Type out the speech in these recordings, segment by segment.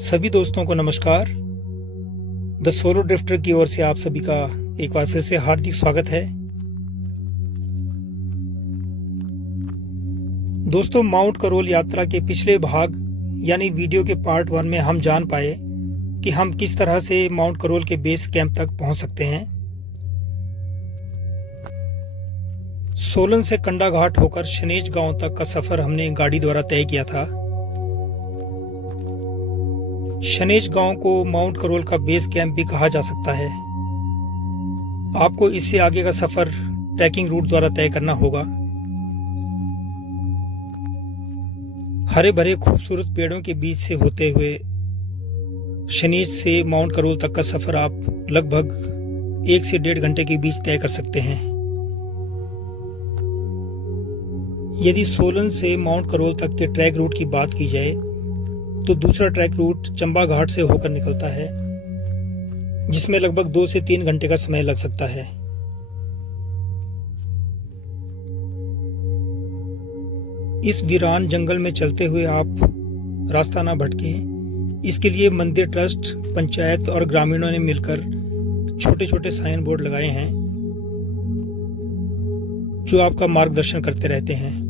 सभी दोस्तों को नमस्कार। द सोलो ड्रिफ्टर की ओर से आप सभी का एक बार फिर से हार्दिक स्वागत है। दोस्तों, माउंट करोल यात्रा के पिछले भाग यानी वीडियो के पार्ट 1 में हम जान पाए कि हम किस तरह से माउंट करोल के बेस कैंप तक पहुंच सकते हैं। सोलन से कंडा घाट होकर शनेज गांव तक का सफर हमने गाड़ी द्वारा तय किया था। शनेज गांव को माउंट करोल का बेस कैंप भी कहा जा सकता है। आपको इससे आगे का सफर ट्रैकिंग रूट द्वारा तय करना होगा। हरे भरे खूबसूरत पेड़ों के बीच से होते हुए शनेज से माउंट करोल तक का सफर आप लगभग 1 से 1.5 घंटे के बीच तय कर सकते हैं। यदि सोलन से माउंट करोल तक के ट्रैक रूट की बात की जाए तो दूसरा ट्रैक रूट चंबा घाट से होकर निकलता है, जिसमें लगभग 2 से 3 घंटे का समय लग सकता है। इस वीरान जंगल में चलते हुए आप रास्ता ना भटकें, इसके लिए मंदिर ट्रस्ट, पंचायत और ग्रामीणों ने मिलकर छोटे छोटे साइन बोर्ड लगाए हैं जो आपका मार्गदर्शन करते रहते हैं।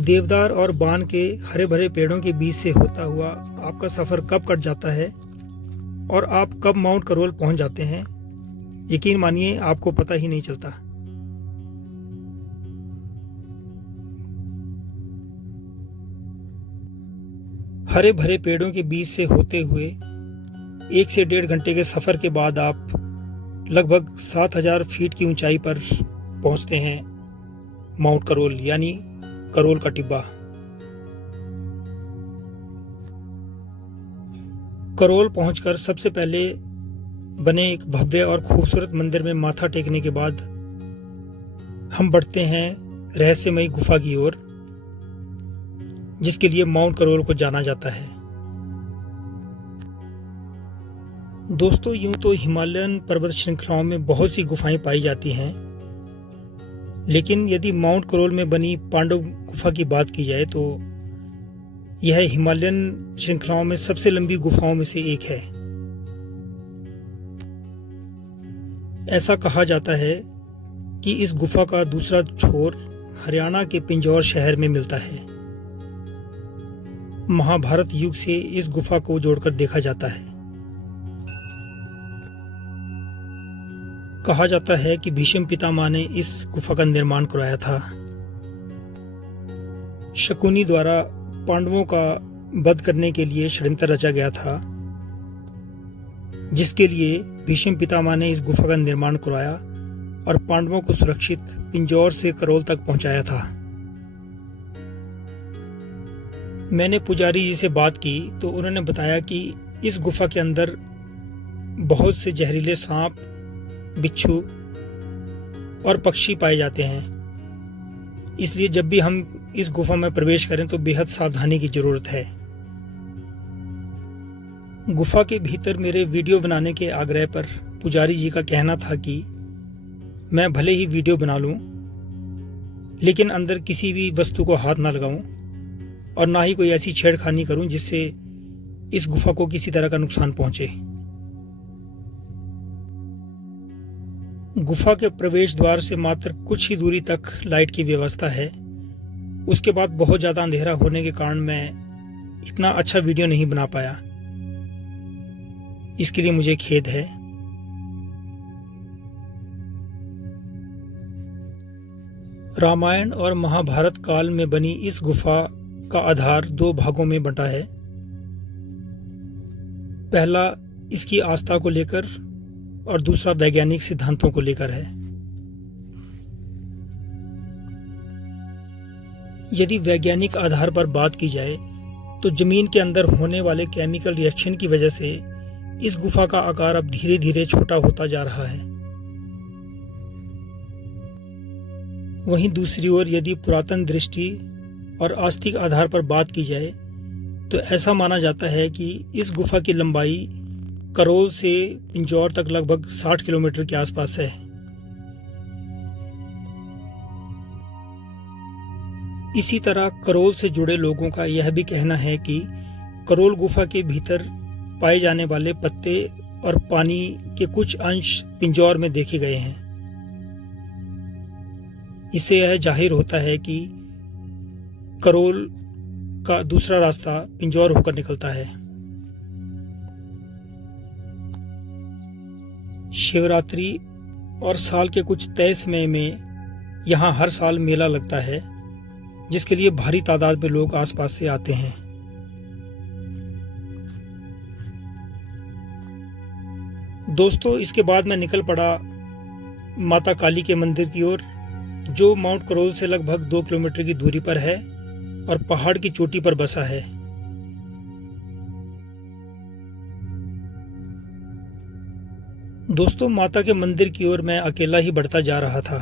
देवदार और बान के हरे भरे पेड़ों के बीच से होता हुआ आपका सफर कब कट जाता है और आप कब माउंट करोल पहुंच जाते हैं, यकीन मानिए आपको पता ही नहीं चलता। हरे भरे पेड़ों के बीच से होते हुए 1 से 1.5 घंटे के सफर के बाद आप लगभग 7000 फीट की ऊंचाई पर पहुंचते हैं माउंट करोल यानी करोल का टिब्बा। करोल पहुंचकर सबसे पहले बने एक भव्य और खूबसूरत मंदिर में माथा टेकने के बाद हम बढ़ते हैं रहस्यमयी गुफा की ओर, जिसके लिए माउंट करोल को जाना जाता है। दोस्तों, यूं तो हिमालयन पर्वत श्रृंखलाओं में बहुत सी गुफाएं पाई जाती हैं, लेकिन यदि माउंट करोल में बनी पांडव गुफा की बात की जाए तो यह हिमालयन श्रृंखलाओं में सबसे लंबी गुफाओं में से एक है। ऐसा कहा जाता है कि इस गुफा का दूसरा छोर हरियाणा के पिंजौर शहर में मिलता है। महाभारत युग से इस गुफा को जोड़कर देखा जाता है। कहा जाता है कि भीष्म पितामह ने इस गुफा का निर्माण करवाया था। शकुनी द्वारा पांडवों का वध करने के लिए षड्यंत्र रचा गया था, जिसके लिए भीष्म पितामह ने इस गुफा का निर्माण करवाया और पांडवों को सुरक्षित पिंजौर से करोल तक पहुंचाया था। मैंने पुजारी जी से बात की तो उन्होंने बताया कि इस गुफा के अंदर बहुत से जहरीले सांप, बिच्छू और पक्षी पाए जाते हैं, इसलिए जब भी हम इस गुफा में प्रवेश करें तो बेहद सावधानी की जरूरत है। गुफा के भीतर मेरे वीडियो बनाने के आग्रह पर पुजारी जी का कहना था कि मैं भले ही वीडियो बना लूं, लेकिन अंदर किसी भी वस्तु को हाथ ना लगाऊं और ना ही कोई ऐसी छेड़खानी करूं जिससे इस गुफा को किसी तरह का नुकसान पहुंचे। गुफा के प्रवेश द्वार से मात्र कुछ ही दूरी तक लाइट की व्यवस्था है। उसके बाद बहुत ज्यादा अंधेरा होने के कारण मैं इतना अच्छा वीडियो नहीं बना पाया, इसके लिए मुझे खेद है। रामायण और महाभारत काल में बनी इस गुफा का आधार 2 भागों में बंटा है। पहला इसकी आस्था को लेकर और दूसरा वैज्ञानिक सिद्धांतों को लेकर है। यदि वैज्ञानिक आधार पर बात की जाए तो जमीन के अंदर होने वाले केमिकल रिएक्शन की वजह से इस गुफा का आकार अब धीरे धीरे छोटा होता जा रहा है। वहीं दूसरी ओर यदि पुरातन दृष्टि और आस्तिक आधार पर बात की जाए तो ऐसा माना जाता है कि इस गुफा की लंबाई करोल से पिंजौर तक लगभग 60 किलोमीटर के आसपास है। इसी तरह करोल से जुड़े लोगों का यह भी कहना है कि करोल गुफा के भीतर पाए जाने वाले पत्ते और पानी के कुछ अंश पिंजौर में देखे गए हैं। इससे यह जाहिर होता है कि करोल का दूसरा रास्ता पिंजौर होकर निकलता है। शिवरात्रि और साल के कुछ तय समय में यहाँ हर साल मेला लगता है, जिसके लिए भारी तादाद में लोग आसपास से आते हैं। दोस्तों, इसके बाद मैं निकल पड़ा माता काली के मंदिर की ओर, जो माउंट करोल से लगभग 2 किलोमीटर की दूरी पर है और पहाड़ की चोटी पर बसा है। दोस्तों, माता के मंदिर की ओर मैं अकेला ही बढ़ता जा रहा था।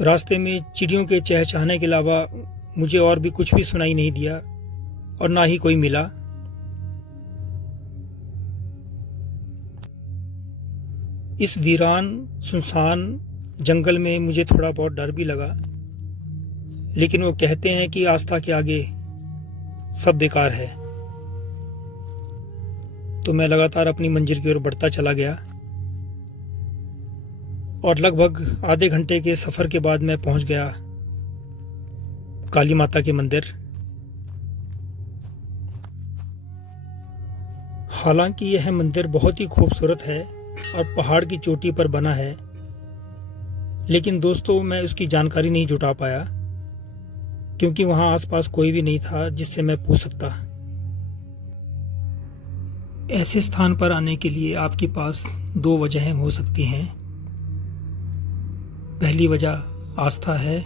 रास्ते में चिड़ियों के चहचहाने के अलावा मुझे और भी कुछ भी सुनाई नहीं दिया और ना ही कोई मिला। इस वीरान सुनसान जंगल में मुझे थोड़ा बहुत डर भी लगा, लेकिन वो कहते हैं कि आस्था के आगे सब बेकार है। तो मैं लगातार अपनी मंजिल की ओर बढ़ता चला गया और लगभग आधे घंटे के सफर के बाद मैं पहुंच गया काली माता के मंदिर। हालांकि यह मंदिर बहुत ही खूबसूरत है और पहाड़ की चोटी पर बना है, लेकिन दोस्तों मैं उसकी जानकारी नहीं जुटा पाया क्योंकि वहां आसपास कोई भी नहीं था जिससे मैं पूछ सकता। ऐसे स्थान पर आने के लिए आपके पास 2 वजहें हो सकती हैं। पहली वजह आस्था है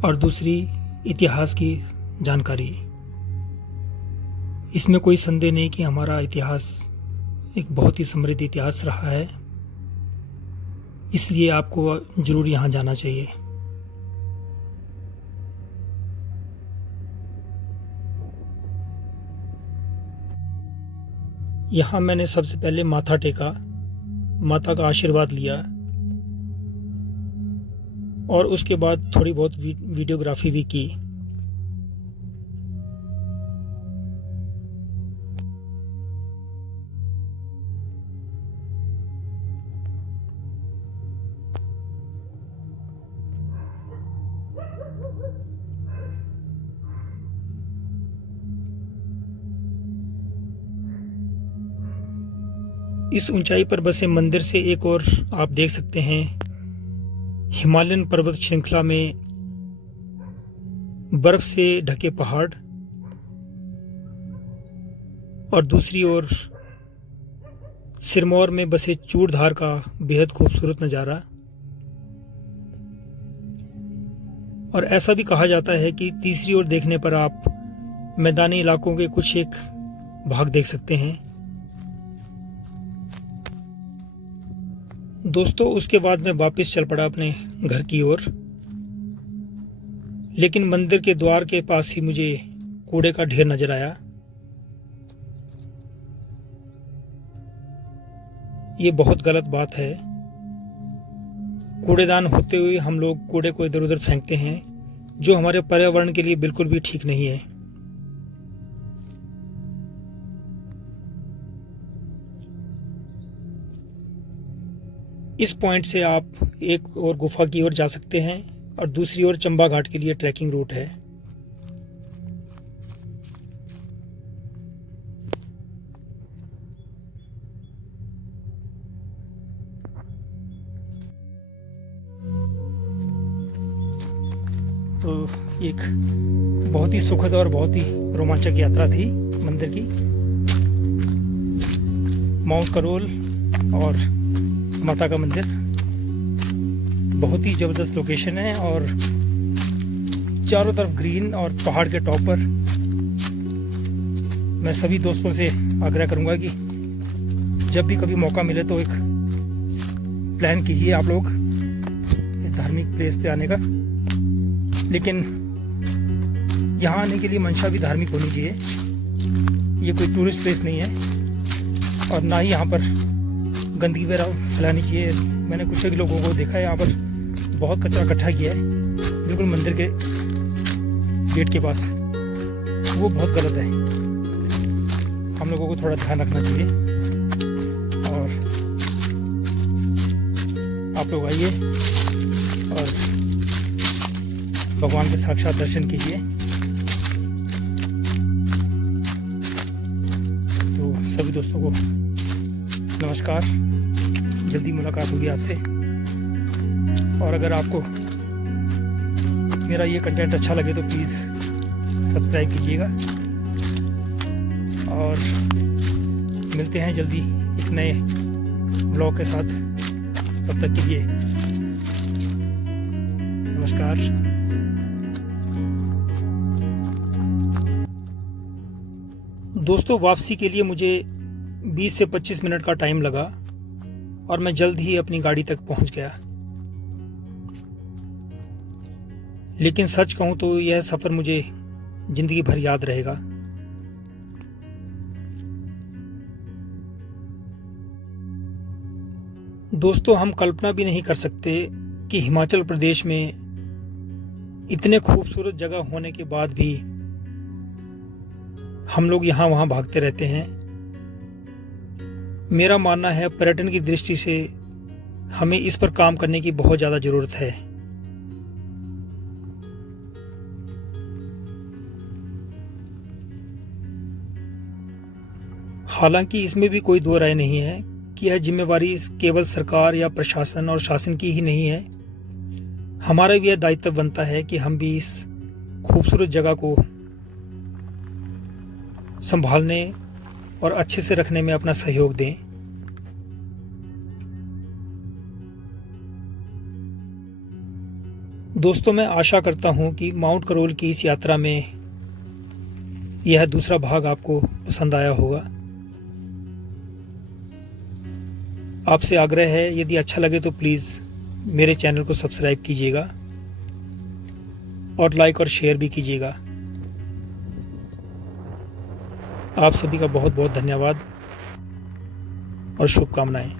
और दूसरी इतिहास की जानकारी। इसमें कोई संदेह नहीं कि हमारा इतिहास एक बहुत ही समृद्ध इतिहास रहा है, इसलिए आपको जरूर यहाँ जाना चाहिए। यहाँ मैंने सबसे पहले माथा टेका, माता का आशीर्वाद लिया और उसके बाद थोड़ी बहुत वीडियोग्राफी भी की। इस ऊंचाई पर बसे मंदिर से एक और आप देख सकते हैं हिमालयन पर्वत श्रृंखला में बर्फ से ढके पहाड़ और दूसरी ओर सिरमौर में बसे चूड़धार का बेहद खूबसूरत नज़ारा। और ऐसा भी कहा जाता है कि तीसरी ओर देखने पर आप मैदानी इलाकों के कुछ एक भाग देख सकते हैं। दोस्तों, उसके बाद मैं वापस चल पड़ा अपने घर की ओर, लेकिन मंदिर के द्वार के पास ही मुझे कूड़े का ढेर नजर आया। ये बहुत गलत बात है। कूड़ेदान होते हुए हम लोग कूड़े को इधर उधर फेंकते हैं, जो हमारे पर्यावरण के लिए बिल्कुल भी ठीक नहीं है। इस पॉइंट से आप एक और गुफा की ओर जा सकते हैं और दूसरी ओर चंबा घाट के लिए ट्रैकिंग रूट है। तो एक बहुत ही सुखद और बहुत ही रोमांचक यात्रा थी मंदिर की। माउंट करोल और माता का मंदिर बहुत ही ज़बरदस्त लोकेशन है और चारों तरफ ग्रीन और पहाड़ के टॉप पर। मैं सभी दोस्तों से आग्रह करूंगा कि जब भी कभी मौका मिले तो एक प्लान कीजिए आप लोग इस धार्मिक प्लेस पे आने का। लेकिन यहाँ आने के लिए मंशा भी धार्मिक होनी चाहिए। ये कोई टूरिस्ट प्लेस नहीं है और ना ही यहाँ पर गंदगी वगैरह फैलानी चाहिए। मैंने कुछ एक लोगों को देखा है यहाँ पर बहुत कचरा इकट्ठा किया है बिल्कुल मंदिर के गेट के पास, वो बहुत गलत है। हम लोगों को थोड़ा ध्यान रखना चाहिए और आप लोग आइए और भगवान के साक्षात दर्शन कीजिए। तो सभी दोस्तों को नमस्कार, जल्दी मुलाकात होगी आपसे। और अगर आपको मेरा ये कंटेंट अच्छा लगे तो प्लीज़ सब्सक्राइब कीजिएगा और मिलते हैं जल्दी एक नए ब्लॉग के साथ। तब तक के लिए नमस्कार। दोस्तों, वापसी के लिए मुझे 20 से 25 मिनट का टाइम लगा और मैं जल्द ही अपनी गाड़ी तक पहुंच गया। लेकिन सच कहूं तो यह सफ़र मुझे जिंदगी भर याद रहेगा। दोस्तों, हम कल्पना भी नहीं कर सकते कि हिमाचल प्रदेश में इतने खूबसूरत जगह होने के बाद भी हम लोग यहाँ वहाँ भागते रहते हैं। मेरा मानना है पर्यटन की दृष्टि से हमें इस पर काम करने की बहुत ज़्यादा ज़रूरत है। हालांकि इसमें भी कोई दो राय नहीं है कि यह जिम्मेवारी केवल सरकार या प्रशासन और शासन की ही नहीं है। हमारा भी यह दायित्व बनता है कि हम भी इस खूबसूरत जगह को संभालने और अच्छे से रखने में अपना सहयोग दें। दोस्तों, मैं आशा करता हूं कि माउंट करोल की इस यात्रा में यह दूसरा भाग आपको पसंद आया होगा। आपसे आग्रह है, यदि अच्छा लगे तो प्लीज़ मेरे चैनल को सब्सक्राइब कीजिएगा और लाइक और शेयर भी कीजिएगा। आप सभी का बहुत बहुत धन्यवाद और शुभकामनाएं।